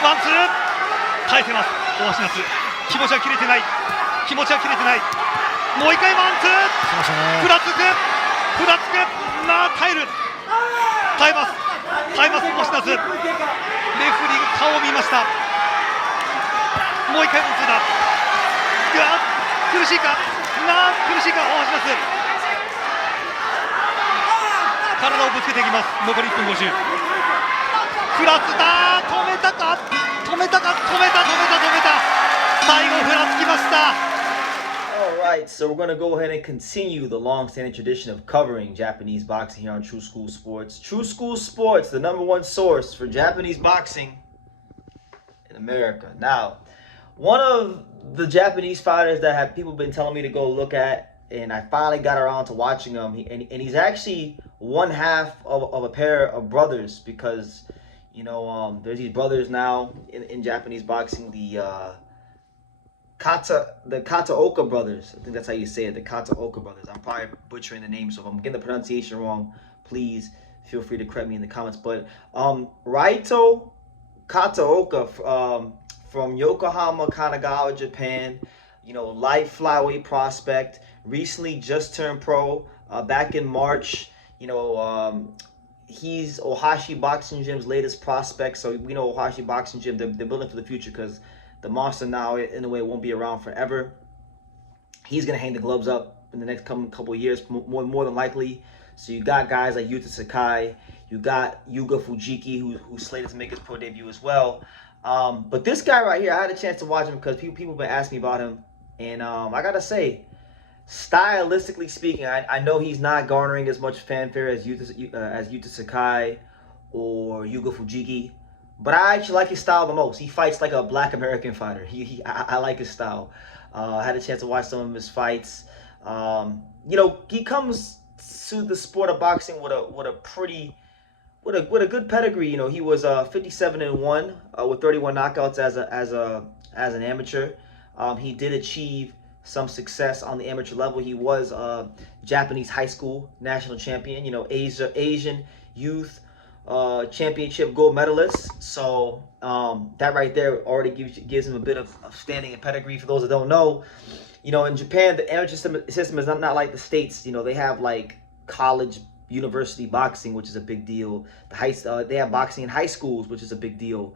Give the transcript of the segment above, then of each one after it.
ワンツー耐えてます大橋夏。気持ちは切れてない、気持ちは切れてない。もう一回ワンツー、ふらつくふらつく、耐える、耐えます耐えます大橋夏。レフェリーが顔を見ました。もう一回ワンツーだ。苦しいか苦しいか大橋夏。体をぶつけていきます。残り1分50。ふらつだ、止めたか止めたか、止めた最後ふらつきました。 Alright, so we're going to go ahead and continue the long-standing tradition of covering Japanese boxing here on True School Sports. True School Sports, the #1 source for Japanese boxing in America. Now, one of the Japanese fighters that have people been telling me to go look at, and I finally got around to watching him, and he's actually one half of a pair of brothers, because you know there's these brothers now in Japanese boxing, the Kataoka brothers. I think that's how you say it, the Kataoka brothers. I'm probably butchering the name, so if I'm getting the pronunciation wrong, please feel free to correct me in the comments. But Raito Kataoka from Yokohama, Kanagawa, Japan, you know, light flyweight prospect, recently just turned pro back in March. You know, he's Ohashi Boxing Gym's latest prospect. So we know Ohashi Boxing Gym, they're building for the future, because the monster now, in a way, won't be around forever. He's going to hang the gloves up in the next couple of years, more than likely. So you got guys like Yuta Sakai, you got Yuga Fujiki, who's slated to make his pro debut as well. But this guy right here, I had a chance to watch him because people have been asking me about him. And I got to say, stylistically speaking, I know he's not garnering as much fanfare as Yuta Sakai or Yuga Fujiki, but I actually like his style the most. He fights like a black American fighter. I like his style. I had a chance to watch some of his fights. You know, he comes to the sport of boxing with a good pedigree. You know, he was 57-1 with 31 knockouts as an amateur. He did achieve some success on the amateur level. He was a Japanese high school national champion, you know, Asian youth championship gold medalist. So that right there already gives him a bit of standing and pedigree. For those that don't know, you know, in Japan, the amateur system is not like the States. You know, they have like college, university boxing, which is a big deal. They have boxing in high schools, which is a big deal.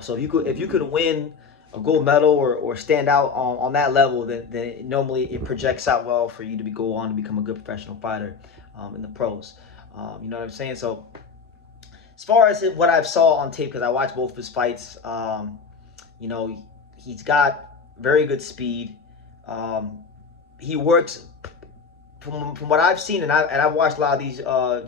So if you could win a gold medal or stand out on that level, then normally it projects out well for you to go on to become a good professional fighter in the pros. You know what I'm saying? So as far as what I've saw on tape, because I watched both of his fights, you know, he's got very good speed. He works, from what I've seen, and I've watched a lot of these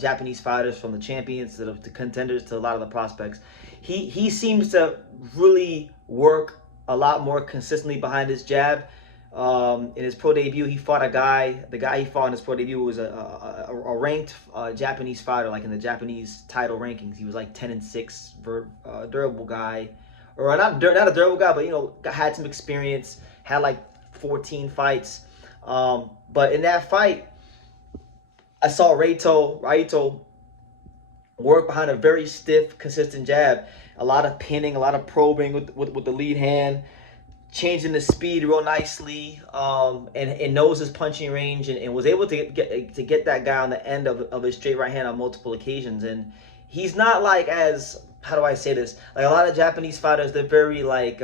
Japanese fighters, from the champions to the contenders to a lot of the prospects. He seems to really work a lot more consistently behind his jab. In his pro debut, he fought a guy. The guy he fought in his pro debut was a ranked Japanese fighter, like in the Japanese title rankings. He was like 10-6, durable guy, or not a durable guy, but you know, had some experience. Had like 14 fights. But in that fight, I saw Raito work behind a very stiff, consistent jab. A lot of pinning, a lot of probing with the lead hand, changing the speed real nicely, and knows his punching range, and was able to get that guy on the end of his straight right hand on multiple occasions. And he's not like, as, how do I say this? Like a lot of Japanese fighters, they're very like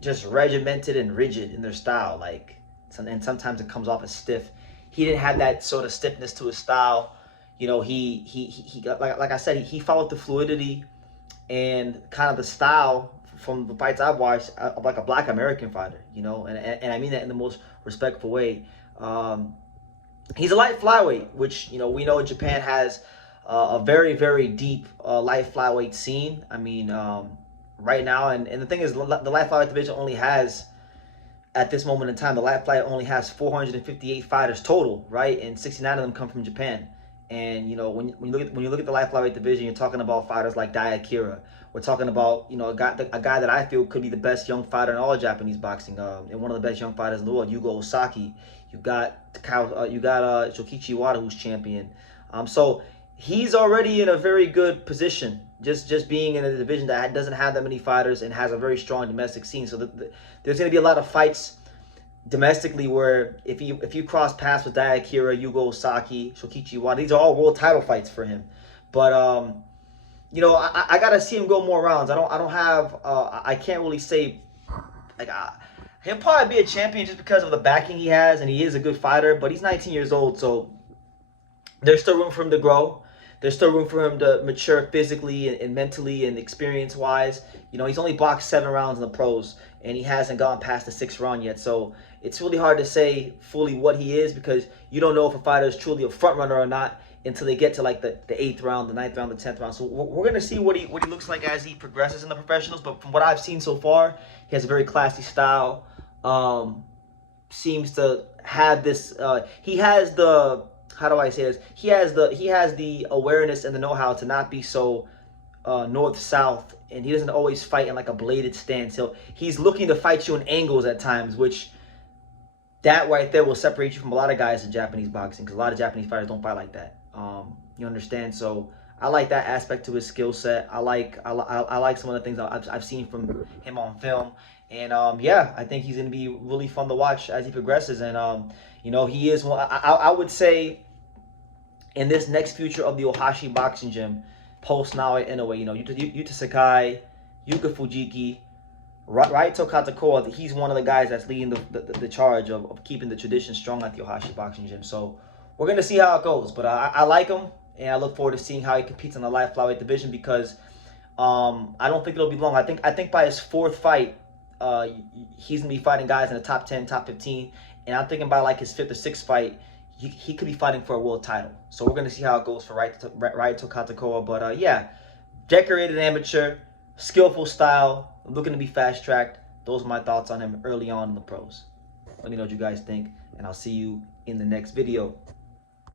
just regimented and rigid in their style, like, and sometimes it comes off as stiff. He didn't have that sort of stiffness to his style. You know, he like I said, he followed the fluidity and kind of the style from the fights I've watched of like a black American fighter, you know, and I mean that in the most respectful way. He's a light flyweight, which, you know, we know Japan has a very, very deep light flyweight scene. I mean, right now, and the thing is, the light flyweight division only has, at this moment in time, the light flyweight only has 458 fighters total, right? And 69 of them come from Japan. And you know, when you look at the light flyweight division, you're talking about fighters like Dai Akira. We're talking about, you know, a guy that I feel could be the best young fighter in all Japanese boxing, and one of the best young fighters in the world, Yugo Osaki. You got Shokichi Wada, who's champion. So he's already in a very good position. Just being in a division that doesn't have that many fighters and has a very strong domestic scene. So there's going to be a lot of fights domestically where if you cross paths with Daikira, Yugo Osaki, Shokichi Iwata, these are all world title fights for him. But you know, I gotta see him go more rounds. I can't really say like he'll probably be a champion just because of the backing he has, and he is a good fighter. But he's 19 years old, so there's still room for him to grow. There's still room for him to mature physically and mentally and experience-wise. You know, he's only boxed 7 rounds in the pros, and he hasn't gone past the 6th round yet. So it's really hard to say fully what he is because you don't know if a fighter is truly a front runner or not until they get to like the 8th round, the 9th round, the 10th round. So we're going to see what he looks like as he progresses in the professionals. But from what I've seen so far, he has a very classy style. Seems to have this, he has the, how do I say this? He has the awareness and the know-how to not be so north-south, and he doesn't always fight in like a bladed stance. He's looking to fight you in angles at times, which that right there will separate you from a lot of guys in Japanese boxing because a lot of Japanese fighters don't fight like that. You understand? So I like that aspect to his skill set. I like some of the things I've seen from him on film. And yeah, I think he's going to be really fun to watch as he progresses. And you know, he is one. I would say in this next future of the Ohashi Boxing Gym, post Naoya Inoue, you know, Yuta Sakai, Yuka Fujiki, Raito Kataoka, he's one of the guys that's leading the charge of keeping the tradition strong at the Ohashi Boxing Gym. So we're going to see how it goes. But I like him, and I look forward to seeing how he competes in the light flyweight division because I don't think it'll be long. I think by his 4th fight, he's going to be fighting guys in the top 10, top 15. And I'm thinking by like his 5th or 6th fight, he could be fighting for a world title. So we're going to see how it goes for Raito Kataoka. But yeah, decorated amateur, skillful style, looking to be fast-tracked. Those are my thoughts on him early on in the pros. Let me know what you guys think, and I'll see you in the next video.